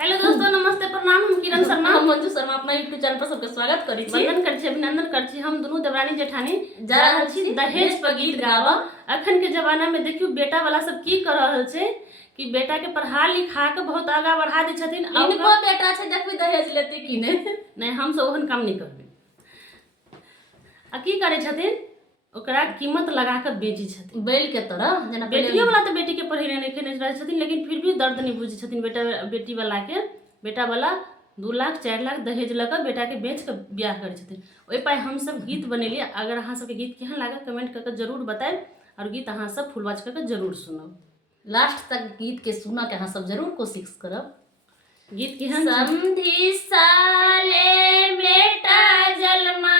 Hello दोस्तों, नमस्ते, प्रणाम। हम किरण शर्मा, हम मंजू शर्मा अपना यूट्यूब चैनल पर सबके स्वागत करी छी। वंदन करछी, अभिनंदन करछी। हम दोनों देवरानी जेठानी जा रहल छी दहेज पर गीत गावा। अखन के जमाना में देखियो बेटा वाला सब की कर रहल छै कि बेटा के पढ़ा लिखा के बहुत आगा बढ़ा दै छथिन। इनको बेटा छै, देखबी दहेज लेते कि नहीं हम सब ओहन काम नहीं करबे। आ की करे छथिन, ओकरा कीमत लगा के बेची छथिन बैल के तरह। जना बेटियों वाला तो बेटी के पढ़ेने नहीं रहे छथिन, लेकिन फिर भी दर्द नहीं बुझे छथिन। बेटी वाला के बेटा वाला 2 लाख 4 लाख दहेज लगा बेटा के बेच के ब्याह करे छथिन। ओहि पर हम सब गीत बनेलिए। अगर अहाँ सबके गीत केहन लागल कमेंट करके जरूर बताएं, और गीत अहाँ सब फुल वॉच करके जरूर सुनब। लास्ट तक गीत के सुना के अहाँ सब जरूर कोशिश करब। गीत केहन समधी साले बेटा जलमा